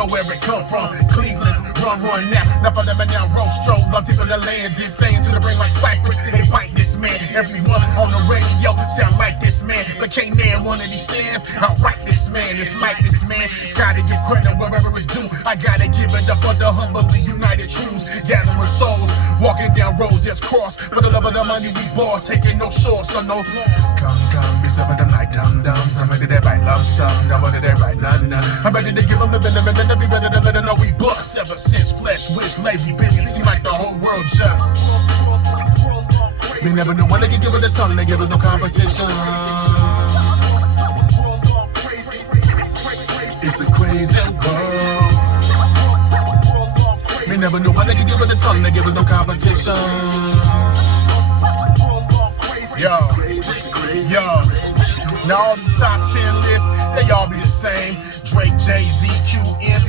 know where it come from. Cleveland, run now. Now for them and now roll stroll. Love people that land insane to the brain like Cypress. They bite this man. Everyone on the radio sound like this man. But can't name one of these stands. I'll write this man. It's like this man. Gotta give credit wherever it's due. I gotta give it up for the humbly united troops. Gathering souls, walking down roads that's crossed. For the love of the money we bought, taking no shorts, so no. Come, be some of them like dum-dums. I'm ready to write lump sum, I'm ready to write none. I'm ready to give them the venom and be ready to let them know we bust. Ever since flesh, wish, lazy, busy, seem like the whole world just. We never knew when they could give it a tongue, they give us no competition. It's a crazy world. We never knew when they could give it a tongue, they give us no competition. Yo, now all the top 10 lists, they all be the same. Drake, Jay-Z, Q,